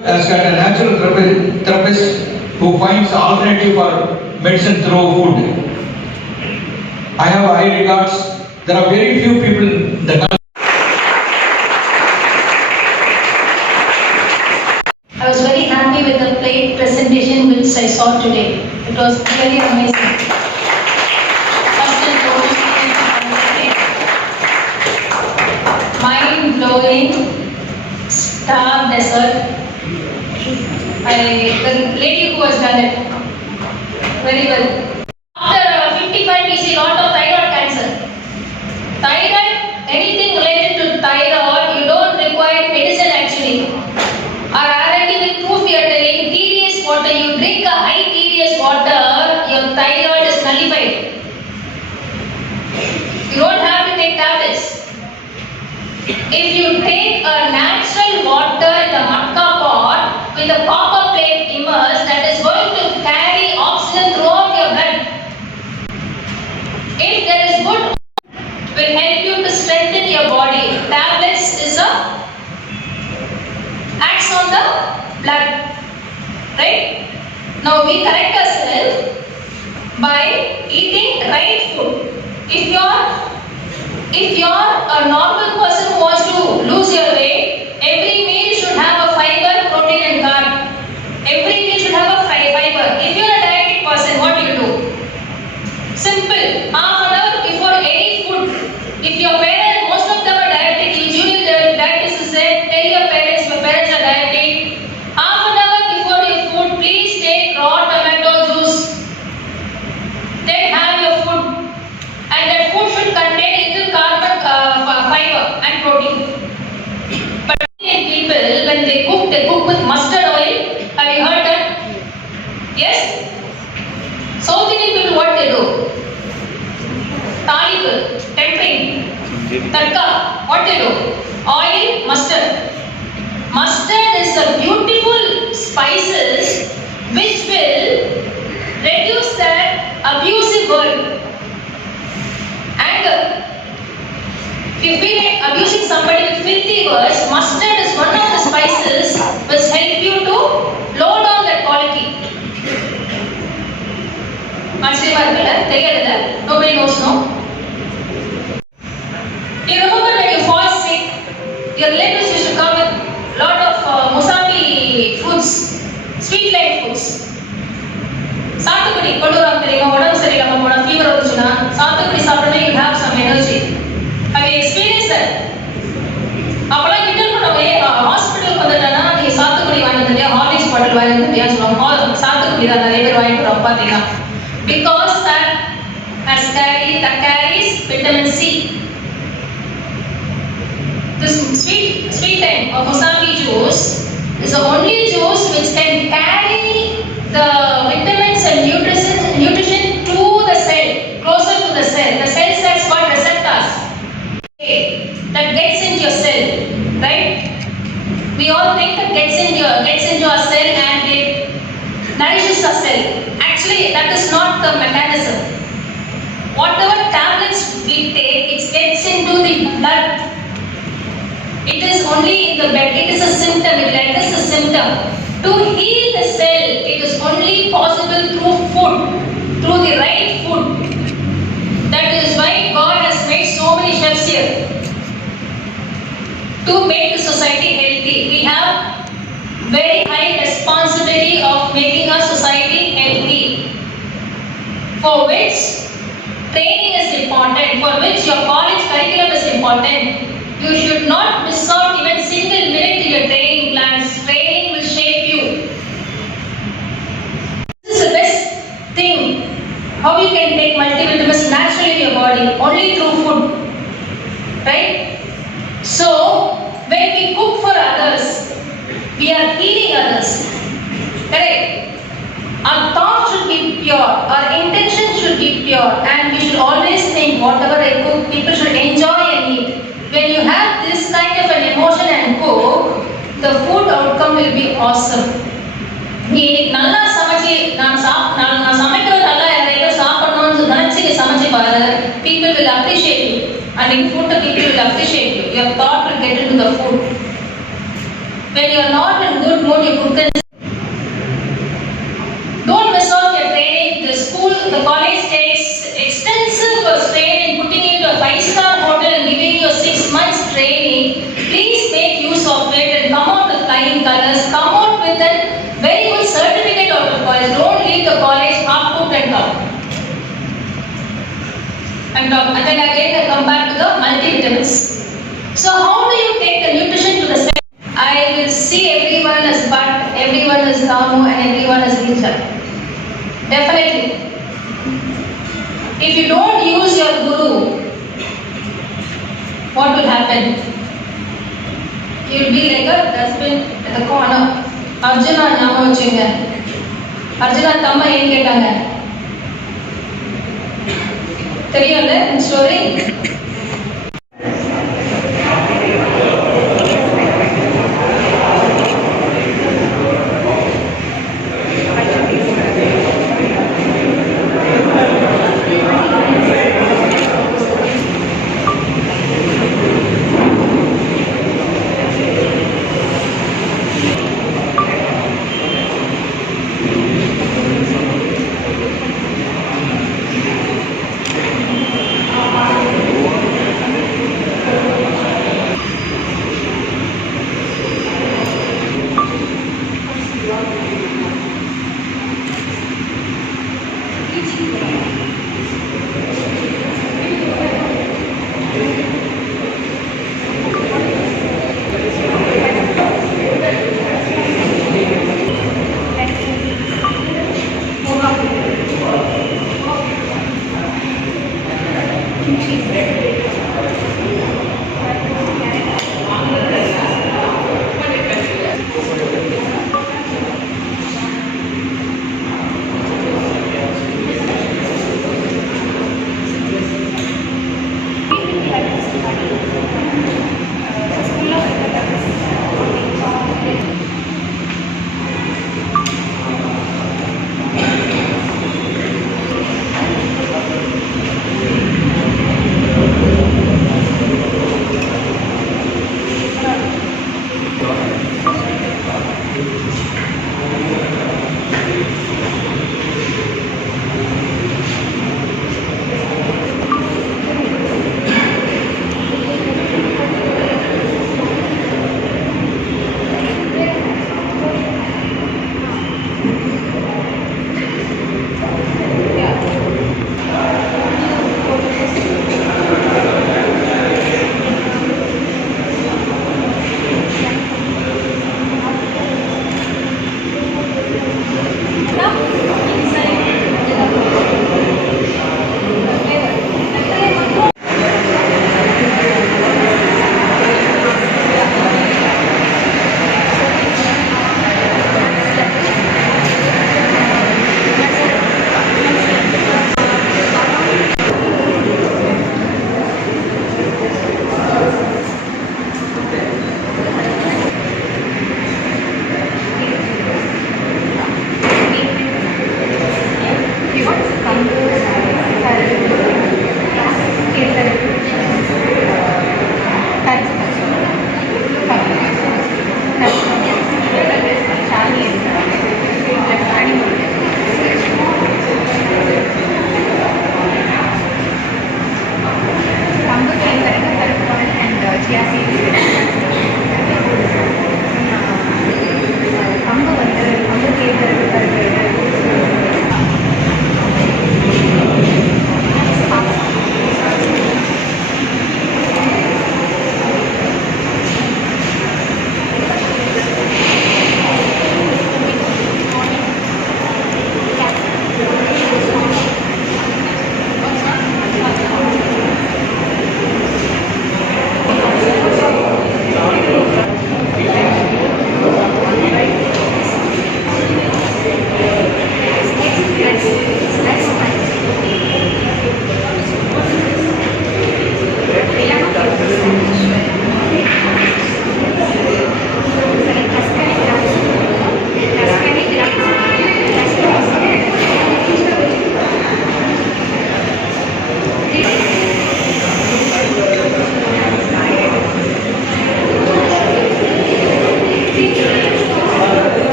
As a natural therapist who finds alternative for medicine through food, I have high regards. There are very few people in the country. I was very happy with the plate presentation which I saw today. It was really amazing. First and foremost, mind-blowing star dessert. The lady who has done it very well. After 55 we see a lot of thyroid cancer. Thyroid, anything related to thyroid, you don't require medicine actually. Our R&D will prove we are telling TDS water, you drink a high TDS water, your thyroid is nullified. You don't have to take tablets. If you take a natural water in a matka pot with a copper plate immersed, that is going to carry oxygen throughout your blood. If there is good, will help you to strengthen your body. Tablets is a acts on the blood, right? Now we correct ourselves by eating right food. If you're a normal person who wants to lose your weight, every meal should have a fiber, protein and carb. Every meal should have a fiber. If you're a diabetic person, what do you do? Simple. Half an hour before any food. If your parents, most of them are diabetic, usually the dietitian said, tell your parents are diabetic. Half an hour before your food, please take raw tomato juice. Then have your food. And that food should contain little carbon, fiber and protein. But people, when they cook with mustard oil. Have you heard that? Yes? South Indian people, what they do? Talipu, tempering, tadka, what they do? Oil, mustard. Mustard is a beautiful spices which will reduce that abusive word. Anger. If you feel like abusing somebody with filthy words, mustard is one of the spices which help you to low down that quality. Nobody knows, no? You remember when you fall sick, your relatives used to come with lot of Mozambique foods, sweet like foods. சாத்துக்குடி கொண்டு வராங்க தெரியுமா? உடம்பு சரியில்லாம போனா fever வந்துச்சுன்னா சாத்துக்குடி சாப்பிட்டா you have some energy. Have you experienced that? அப்பலாம் கிண்டல் பண்ணுவாங்க, ஹாஸ்பிட்டலுக்கு வந்துட்டானா நீங்க சாத்துக்குடி வாங்கி வந்துட்டியா, ஹார்லிக்ஸ் பாட்டில் வாங்கி வந்துட்டியா சொல்லுவாங்க. சாத்துக்குடி தான் நிறைய பேர் வாங்கிட்டு வரோம் பார்த்தீங்கன்னா. Because that carries vitamin C. This sweet time of Mozambique juice is the only juice which can carry the vitamins and nutrition to the cell, closer to the cell. The cell has got receptors that gets into your cell, right? We all think that gets into our cell and it nourishes our cell. Actually, that is not the mechanism. Whatever tablets we take, it gets into the blood. It is only in the blood. It is a symptom. It is a symptom. To heal the cell, it is only possible through food, through the right food. That is why God has made so many chefs here to make the society healthy. We have very high responsibility of making our society healthy, for which training is important, for which your college curriculum is important. You should not miss out even single minute in your training plans. Training will shape you. This is the best thing. How you can take multivitamins naturally in your body, only through food, right? So when we cook for others, we are healing others, correct? Our thought should be pure, our intention should be pure, and we should always think whatever I cook, people should enjoy and eat. When you have this kind of an emotion and cook, the food outcome will be awesome. நீ நல்லா சமைச்சி நான் சமைக்கிறது நல்லா யாரையும் சாப்பிடணும்னு நினைச்சு நீ சமைச்சு பாரு, people will appreciate you, and in food people will appreciate you. Your thought will get into the food. When you are not in good promote your cook and don't miss out your training. The college takes extensive strain in putting you into a 5-star hotel and giving you a 6 months training. Please make use of it and come out with flying colors. Come out with a very good certificate out of college. Don't leave the college half cooked and talk. And then again I come back to the multivitamins. So how do you take the nutrition to the cell? I will see everyone as Bhatt, everyone as Damu and everyone as Rija. Definitely. If you don't use your guru, what will happen? You will be like a dustbin at the corner. Arjuna ஞாபகம் வச்சுங்க. Arjuna தம்மா ஏன் கேட்டாங்க? தெரியும்ல story?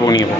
போங்க நீங்கள்